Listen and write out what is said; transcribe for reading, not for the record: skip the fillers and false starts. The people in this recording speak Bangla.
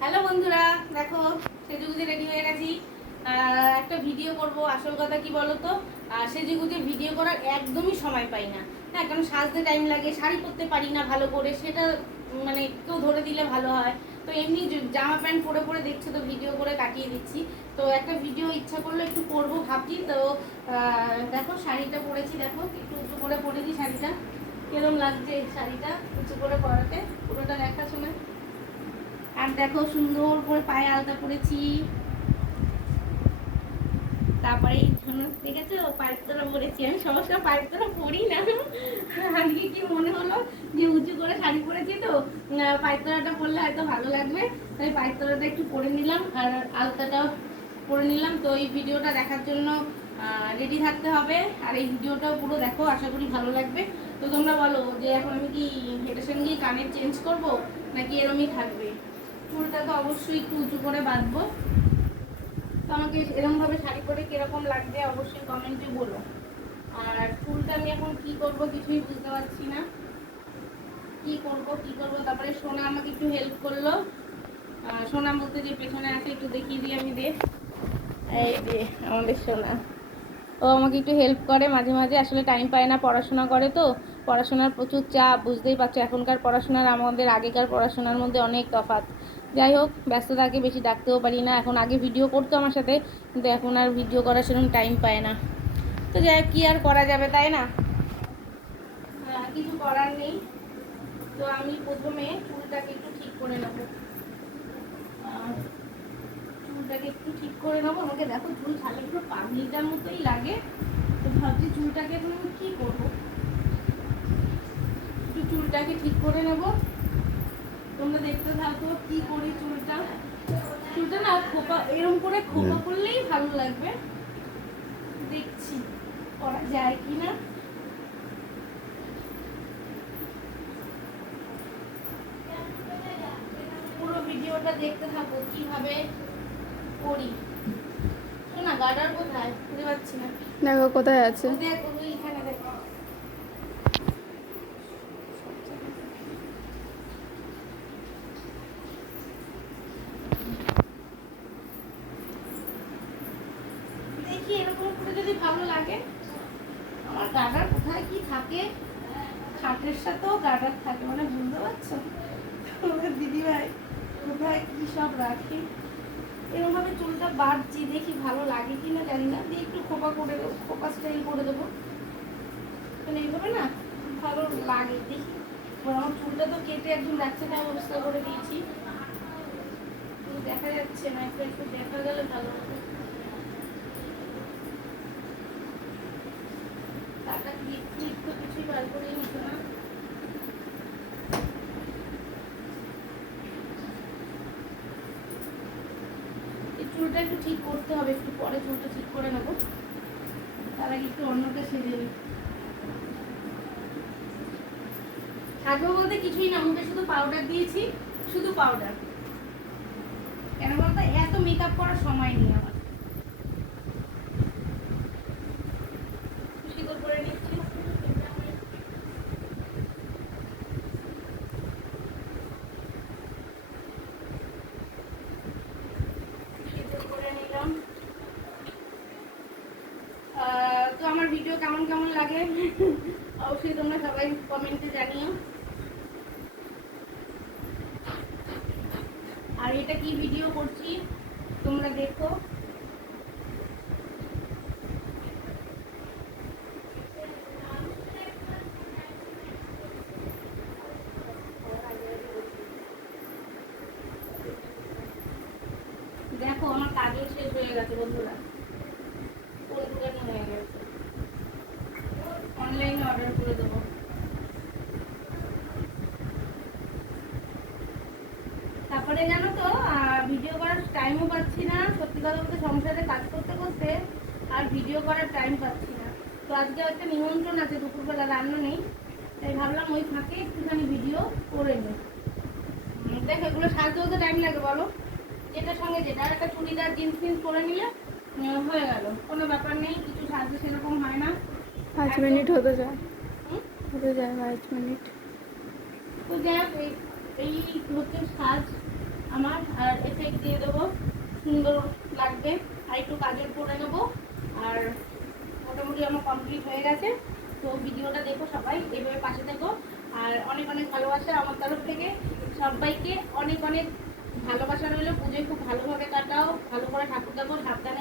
হ্যালো বন্ধুরা, দেখো সেজেগুজে রেডি হয়ে গেছি। একটা ভিডিও করব। আসল কথা কি বলো তো, সেজেগুজে ভিডিও করার একদমই সময় পাই না। হ্যাঁ, কারণ সাজতে টাইম লাগে, শাড়ি পরতে পারি না ভালো করে, সেটা মানে কেউ ধরে দিলে ভালো হয়। তো এমনি জামা প্যান্ট পরে পরে দেখছো তো, ভিডিও করে কাটিয়ে দিচ্ছি। তো একটা ভিডিও ইচ্ছা করলো একটু করবো ভাবছি। তো দেখো শাড়িটা পরেছি, দেখো একটু উঁচু করে পরেছি শাড়িটা। কিরম লাগছে এই শাড়িটা উঁচু করে পরাতে, পুরোটা দেখা শোনা। আর দেখো সুন্দর করে পায়ে আলতা পরেছি। তারপরে এই দেখেছো পায়ের তোরা পরেছি। আমি সমস্যা পায়ের তোরা পরি না। আজকে কি মনে হলো যে উঁচু করে শাড়ি পরেছি, তো পায়ের তোরাটা পরলে হয়তো ভালো লাগবে, তাই পায়ের তোরাটা একটু পরে নিলাম আর আলতাটাও পরে নিলাম। তো এই ভিডিওটা দেখার জন্য রেডি থাকতে হবে। আর এই ভিডিওটাও পুরো দেখো, আশা করি ভালো লাগবে। তো তোমরা বলো যে এখন আমি কি হেঁটের সঙ্গে কানের চেঞ্জ করব নাকি এরমই থাকবে। চুলটা তো অবশ্যই একটু উঁচু করে বাঁধবো। তো আমাকে এরকমভাবে শাড়ি পরে কিরকম লাগবে অবশ্যই কমেন্টে বলো। আর চুলটা আমি এখন কি করব কিছুই বুঝতে পারছি না, কি করব। তারপরে সোনা আমাকে একটু হেল্প করলো। সোনা বলতে যে পেছনে আছে, একটু দেখিয়ে দিই আমি। এই যে আমাদের সোনা, ও আমাকে একটু হেল্প করে মাঝে মাঝে। আসলে টাইম পায় না, পড়াশোনা করে তো, পড়াশোনার প্রচুর চাপ, বুঝতেই পারছো। এখনকার পড়াশোনার আমাদের আগেকার পড়াশোনার মধ্যে অনেক তফাৎ। যাই হোক, ব্যস্ততাকে বেশি ডাকতেও পারি না। এখন আগে ভিডিও করতো আমার সাথে, কিন্তু এখন আর ভিডিও করার সেরকম টাইম পায় না। তো যাই হোক, কী আর করা যাবে, তাই না? কিছু করার নেই। তো আমি প্রথমে চুলটাকে একটু ঠিক করে নেবো। চুলটাকে একটু ঠিক করে নেবো। আমাকে দেখো চুল ছাড়লে পুরো পাগলিটার মতোই লাগে। তো ভাবছি চুলটাকে এখন আমি কী করবো, একটু চুলটাকে ঠিক করে নেব। তোমরা দেখতে থাকো কি করি। চুলটা না খোপা, এরকম করে খোপা করলেই ভালো লাগবে। দেখছি করা যায় কি না। পুরো ভিডিওটা দেখতে থাকো কিভাবে করি। শোনা গার্ডার কোথায় খুঁজে পাচ্ছি না। দেখো কোথায় আছে। দেখো এইখানে, দেখো। দেখি এরকম করে যদি ভালো লাগে। আমার গার্ডার কোথায় কি থাকে, খাটের সাথেও গার্ডার থাকে, মানে বুঝতে পারছো তোমাদের দিদিভাই কোথায় কি সব রাখি। এরকমভাবে চুলটা বাঁধছি, দেখি ভালো লাগে কিনা জানি না। দিয়ে একটু খোপা করে দেবো, খোপা স্টাইল করে দেবো। মানে এইভাবে না ভালো লাগে, দেখি। আমার চুলটা তো কেটে একদম যাচ্ছে না অবস্থা করে দিয়েছি। দেখা যাচ্ছে না, একটু একটু দেখা গেলে ভালো হতো। টাকা ক্লিপ ক্লিপ তো কিছুই বার করে নিতো না। এই চুলটা একটু ঠিক করতে হবে, একটু পরে চুলটা ঠিক করে নেবো। তার আগে একটু অন্যটা সেরে নিই। থাকবো বলতে কিছুই না, মুখে শুধু পাউডার দিয়েছি, শুধু পাউডার। কেন বলতো, এত মেকআপ করার সময় নেই আমার। সিঁদুর করে নিচ্ছি। সিঁদুর করে নিলাম। তো আমার ভিডিও কেমন কেমন লাগে অবশ্যই তোমরা সবাই কমেন্টে জানিও। আর এটা কি ভিডিও করছি তোমরা দেখো। দেখো আমার কাজও শেষ হয়ে গেছে বন্ধুরা, কোন দোকানে হয়ে গেছে। অনলাইনে অর্ডার করে দেবো। তারপরে জানো তো, ভিডিও করার টাইমও পাচ্ছি না। সত্যি কথা বলতে সংসারে কাজ করতে করতে আর ভিডিও করার টাইম পাচ্ছি না। তো আজকে একটা নিমন্ত্রণ আছে, দুপুরবেলা রান্না নেই, তাই ভাবলাম ওই ফাঁকে একটুখানি ভিডিও করে নিই। দেখো এগুলো সাজতেও তো টাইম লাগে বলো, যেটার সঙ্গে যেটা। আর একটা চুড়িদার জিন্স ফিন্স পরে নিলে হয়ে গেল, কোনো ব্যাপার নেই। কিছু সাজতে সেরকম হয় না। 5 মিনিট হতে যায়, 5 মিনিট। তো যাই হোক, এই হচ্ছে সাজ আমার। আর দিয়ে দেবো, সুন্দর লাগবে। আর একটু কাজল করে নেবো। আর মোটামুটি আমার কমপ্লিট হয়ে গেছে। তো ভিডিওটা দেখো সবাই, এভাবে পাশে থেকো। আর অনেক অনেক ভালোবাসা আমার তরফ থেকে সবাইকে, অনেক অনেক ভালোবাসা রইলো। পুজোয় খুব ভালোভাবে কাটাও, ভালো করে ঠাকুর দেখো, সাবধানে